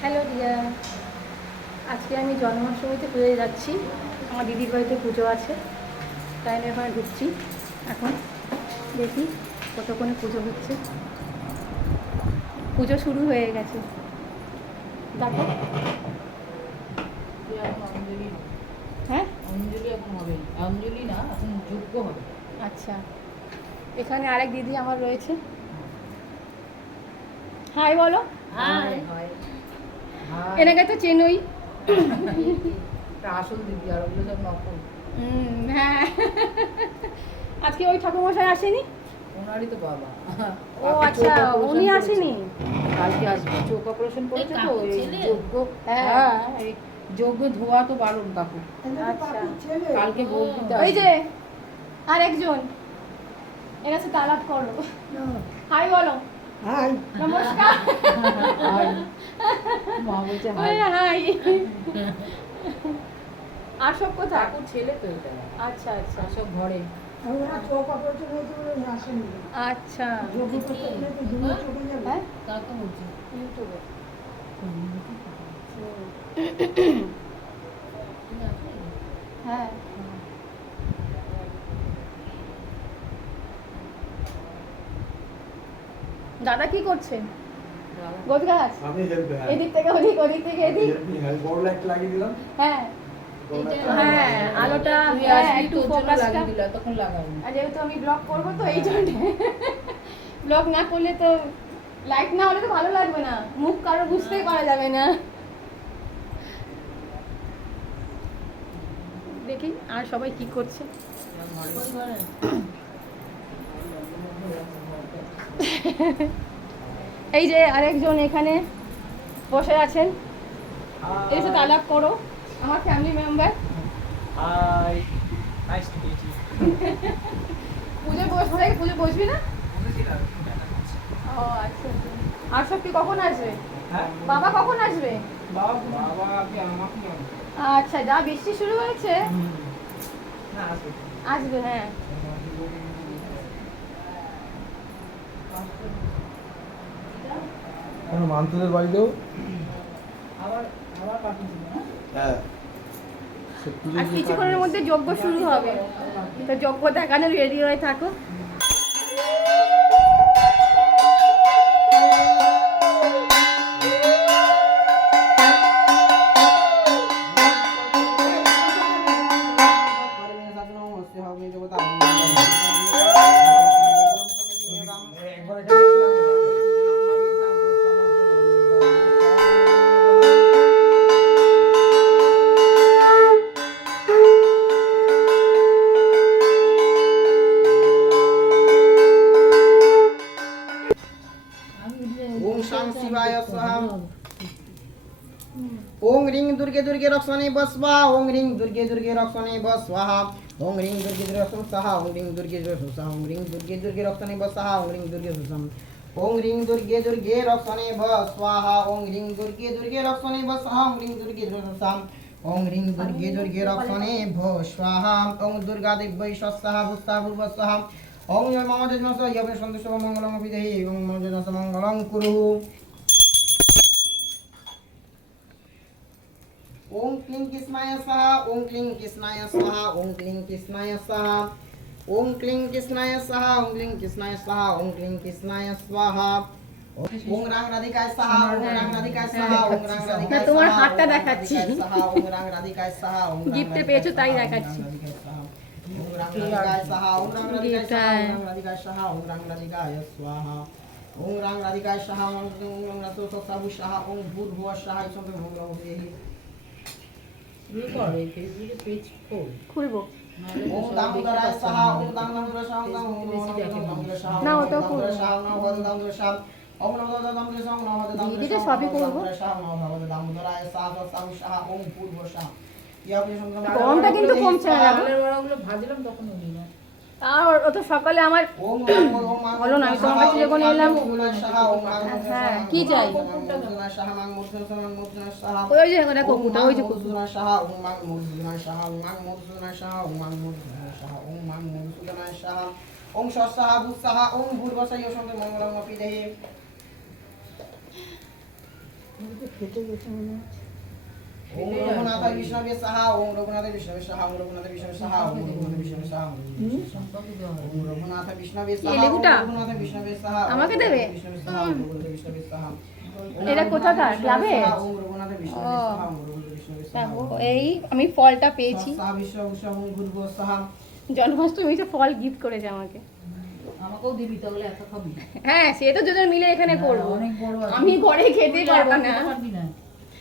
Hello Riya, আজকে আমি জন্মাষ্টমীতে পুজোয় যাচ্ছি। আমার দিদির বাড়িতে পুজো আছে, তাই আমি ওখানে ঢুকছি। এখন দেখি কতক্ষণে পুজো হচ্ছে। পুজো শুরু হয়ে গেছে, দেখো। হ্যাঁ, অঞ্জলি এখন হবে, অঞ্জলি না, এখন যজ্ঞ হবে। আচ্ছা। এখানে আরেক দিদি আমার রয়েছে। হাই বলো। হাই হাই এনাকে তো চেনই। আসল দিদি, আর ওগুলো সব নকল। হ্যাঁ, আজকে ওই ঠাকুরমশাই আসেনি? ওনারই তো বাবা। ও আচ্ছা, উনি আসেনি। কালকে আসবে, চোখ অপারেশন করেছে তো, এই যজ্ঞ। হ্যাঁ। হ্যাঁ, এই যজ্ঞ ধোয়া তো বারণ কাকু। আচ্ছা, কালকে বলতে ওই যে আর একজন এর কাছে তালাপ করো। হাই বলো। হাই। নমস্কার। মা বলছে ওই হাই। হাই। আর সব কোথায়? কাকুর ছেলে তো এটা। আচ্ছা আচ্ছা সব ঘরে। আচ্ছা। হ্যাঁ, কাকু বলছে ইউটিউবে। হ্যাঁ, দাদা কি করছে? গোদ গাছ। আমি হেল্প হ্যাঁ এদিক থেকে ওদিক, ওদিক থেকে এদিক। হেল্প বড় লাইট লাগিয়ে দিলাম। হ্যাঁ হ্যাঁ, আলোটা তুমি হ্যাঁ, আসবি, একটু তোর জন্য ফোকাসটা। লাগিয়ে দিলা, তখন লাগাইনি। আর যেহেতু আমি ব্লগ করবো তো এই জন্য ব্লগ না করলে তো, লাইট না হলে তো ভালো লাগবে না, মুখ কারো বুঝতেই পারা যাবে না। দেখি আর সবাই কি করছে। এই যে আরেকজন এখানে বসে আছেন, এসে তালাপ করো, আমার family member. Hi. Nice to meet you. পুজো বসবে, পুজো বসবি না? ও আচ্ছা। আর সব কি কখন আসবে? হ্যাঁ বাবা কখন আসবে? বাবাকে আমাকে আচ্ছা, যা বৃষ্টি শুরু হয়েছে না আসবে আসবে। হ্যাঁ, কেন মান্তুদের বাড়িতেও আবার আবার পাঠিয়েছিল না? হ্যাঁ সে পুজো আর কিছুক্ষণের মধ্যে যজ্ঞ শুরু হবে, তো যজ্ঞ দেখানো রেডি হয়ে থাকো। ओम शाम शिवाय स्वाहा। ओम ह्रीं दुर्गे दुर्गे रक्षणे बस्वा। ओम ह्रीं दुर्गे दुर्गे रक्षणे बस्वाहा। ओम ह्रीं दुर्गे दुर्गे रक्षणे स्वाहा। ओम ह्रीं दुर्गे दुर्गे स्वाहा। ओम ह्रीं दुर्गे दुर्गे रक्षणे बस्वाहा। ओम ह्रीं दुर्गे स्वाहा। ओम ह्रीं दुर्गे दुर्गे रक्षणे बस्वाहा। ओम ह्रीं दुर्गे दुर्गे रक्षणे बस्वाहा। ओम ह्रीं दुर्गे दुर्गे स्वाहा। ओम ह्रीं दुर्गे दुर्गे रक्षणे स्वाहा। ओम दुर्गा देव्यै स्वाहा भूस्वाहा भूर्भुवः। ओम यं मम जन्मस्य यं सन्तुष्टो मंगलं विदेहि। ओम मम जन्मस्य मंगलं कुरु। ओम क्लीं कृष्णाय स्वाहा। ओम क्लीं कृष्णाय स्वाहा। ओम क्लीं कृष्णाय स्वाहा। ओम क्लीं कृष्णाय स्वाहा। ओम क्लीं कृष्णाय स्वाहा। ओम क्लीं कृष्णाय स्वाहा। ओम रां राधिकाय स्वाहा। ओम रां राधिकाय स्वाहा। ओम रां राधिकाय स्वाहा। তোমার হাতটা দেখাচ্ছি। ओम रां राधिकाय स्वाहा। ओम গিফটে পেয়েছো তাই দেখাচ্ছি। ओम रां राधिकाय स्वाहा। ओम रां राधिकाय स्वाहा। ओम रां राधिकाय स्वाहा। ओम रां राधिकाय स्वाहा। ओम रां राधिकाय स्वाहा। ओम रां राधिकाय स्वाहा। ओम भूर्भुवः स्वाहा। इस समय मंगलम विदेहि। ये कर रहे थे, ये पेज खोल। খুলবো ओम दामोदराय स्वाहा। ओम दामोदर स्वाहा। ओम दामोदर स्वाहा। না, ওটাও করবো। ओम दामोदर स्वाहा। ओम नमो दामोदर स्वाहा। ओम नमो दामोदर দিদিকে स्वाहा। সবই করবো। ओम नमो दामोदराय स्वाहा स्वाहा। ओम भूर्भुवः स्वाहा। ইয়া আপনি সংগ্রাম গরমটা কিন্তু কমছে না দেখো। চালের বড়াগুলো ভাজলাম তখন উনি না। আর ও তো সকালে আমার ওম বলো না, আমি তোমার কাছে যখন এলাম। হ্যাঁ, কি চাই? সাহা মাং মুর্জুনা সাহা। ওই যে দেখো কুকুরটা, ওই যে কুকুর। মুর্জুনা সাহা। ওম মাং মুর্জুনা সাহা। ওম মাং মুর্জুনা সাহা। ওম মাং মুর্জুনা সাহা। ওম মাং মুর্জুনা সাহা। ওম স্বসাহা ভূসাহা। ওম ভূর্ভুবঃ ইয়সন্ত মঙ্গলম অপি দেহি। ফেটে গেছে মনে হচ্ছে। ওম রঘুনাথায় বিষ্ণবে সাহা, ওম রঘুনাথায় বিষ্ণবে সাহা, ওম রঘুনাথায় বিষ্ণবে সাহা, ওম রঘুনাথায় বিষ্ণবে সাহা, ওম সম্পর্কে দেওয়া হয়। রঘুনাথায় বিষ্ণবে এই সাহা, লেবুটা? ওম রঘুনাথায় বিষ্ণবে সাহা, ওম আমাকে দেবে? বিষ্ণবে সাহা, ওম রঘুনাথায় বিষ্ণবে সাহা। এটা কোথাকার? ক্লাবে? ওম রঘুনাথায় বিষ্ণবে ও। সাহা, ওম রঘুনাথায় বিষ্ণবে সাহা। দেখো এই আমি ফলটা পেয়েছি, সাহা বিশ্ব উষা ওম গুরুভো সাহা। জন্মাষ্টমীতে ফল গিফট করেছে আমাকে। আমাকেও দিবি তাহলে একা খাবি। হ্যাঁ সে তো দুজন মিলে এখানে করবো, অনেক বড় আছে। আমি ঘরে খেতে তুই পারবো একা না। খেতে পারবি না।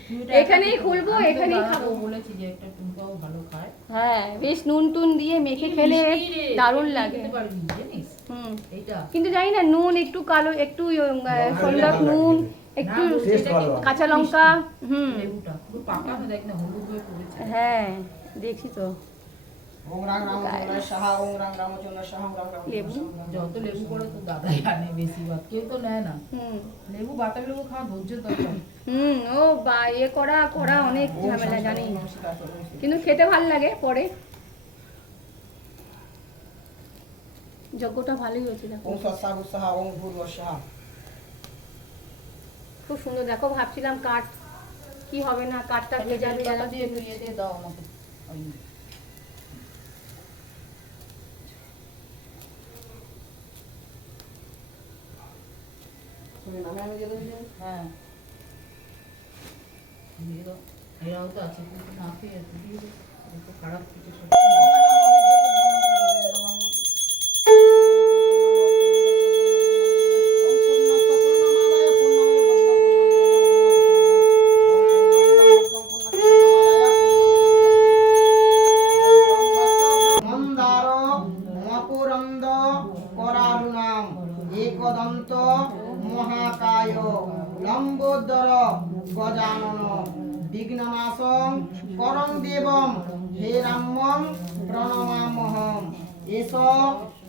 তুই এটা এখানেই একা খুলবো, আমি তো এখানেই দাদাকেও খাবো। বলেছি যে একটা টুম্পাও ভালো খায়। হ্যাঁ বেশ নুন টুন দিয়ে মেখে খেলে মিষ্টি রে, দারুণ তুই লাগে। খেতে পারবি না, জানিস? হুম এইটা কিন্তু জানি না নুন একটু কালো, একটু সন্ধ্যা নুন, একটু না, taste সেটা ভালো। কিন্তু কাঁচা লঙ্কা। হুম লেবুটা পুরো পাকা না, দেখ না হলুদ হয়ে পড়েছে। হ্যাঁ দেখছি তো। ওম রাম রামচন্দ্র সাহা, ওম রাম রামচন্দ্র সাহা, ওম রাম লেবু? যত লেবু করে তো দাদাই আনে বেশি, ভাত কেউ তো নেয় না। হুম লেবু বাতাবি লেবু খাওয়া ধৈর্যের দরকার। ও বা ইয়ে করা করা অনেক ঝামেলা জানি, কিন্তু খেতে ভাল লাগে পরে। যজ্ঞটা ভালোই হয়েছে দেখো, ওম সৎসাহু সাহা, ওম ভূর্ভুব সাহা। খুব সুন্দর। দেখো ভাবছিলাম কাঠ কি হবে না, কাঠটা ভেজা ভেজা পাতা দিয়ে একটু ইয়ে দিয়ে দাও আমাকে। ওই তুমি নামে আমি দিয়ে দেবো। হ্যাঁ দিয়ে দাও। এরাও তো আছে, কিন্তু না খেয়ে আছে, দিয়ে দাও। এটা তো খারাপ কিছু সব। মন্দার মকরন্দ কৰাৰুণাম একদন্ত মহাকায় লম্বোদর গজানন বিঘ্ননাশং করং দেবম হে রামম প্রণমামহম। এস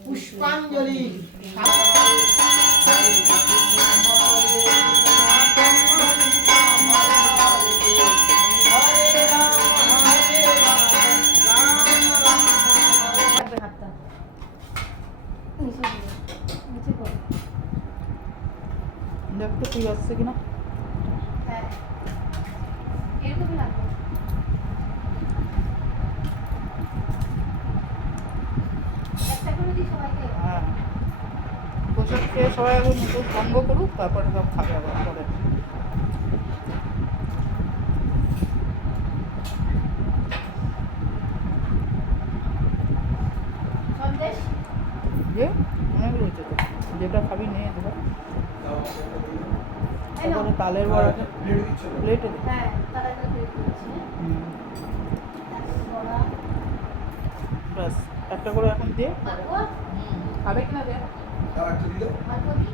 পুষ্পাঞ্জলি হরে রাম হরে রাম রাম রাম হরে থাকবে হাতটা নিচে দিও, নিচে করো। দেখ তো ঠিক আসছে কিনা। হ্যাঁ এরকমই লাগবে। একটা করে দিই সবাইকে। হ্যাঁ প্রসাদ খেয়ে সবাই এখন একটু সঙ্গ করুক, তারপরে সব খাবে আবার পরে। সন্দেশ যে অনেক রয়েছে তো, যেটা খাবি নিয়ে দেবো। এই নাও। তারপরে তালের বড়া প্লেট দিচ্ছ তো? প্লেটে হ্যাঁ তারা একটা প্লেট দিচ্ছি। বড়া ব্যাস একটা করে এখন দিয়ে মালপোয়া, খাবে কিনা দেখ। দাও একটা দিলে মালপোয়া দিই।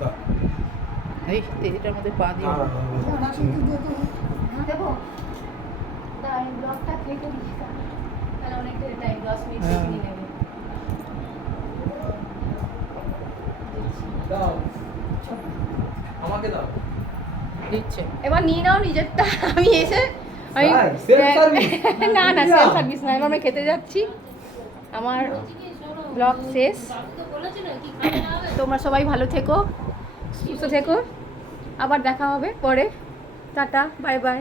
দাও। এই এটার মধ্যে পা দিয়ে দেবো দাঁড়া, আমি ব্লগটা কেটে দিচ্ছি তাহলে অনেকটা টাইম 10 মিনিট হ্যাঁ। নিয়ে নেবে। দিচ্ছি। দাও আমাকে দাও। দিচ্ছে। এবার নিয়ে নাও নিজেরটা। আমি এসে আমি তাই? Self service? না না সেলফ সার্ভিস না, এবার আমি খেতে যাচ্ছি। আমার ব্লগ শেষ। তোমরা সবাই ভালো থেকো, সুস্থ থেকো, আবার দেখা হবে পরে। Tata, bye bye.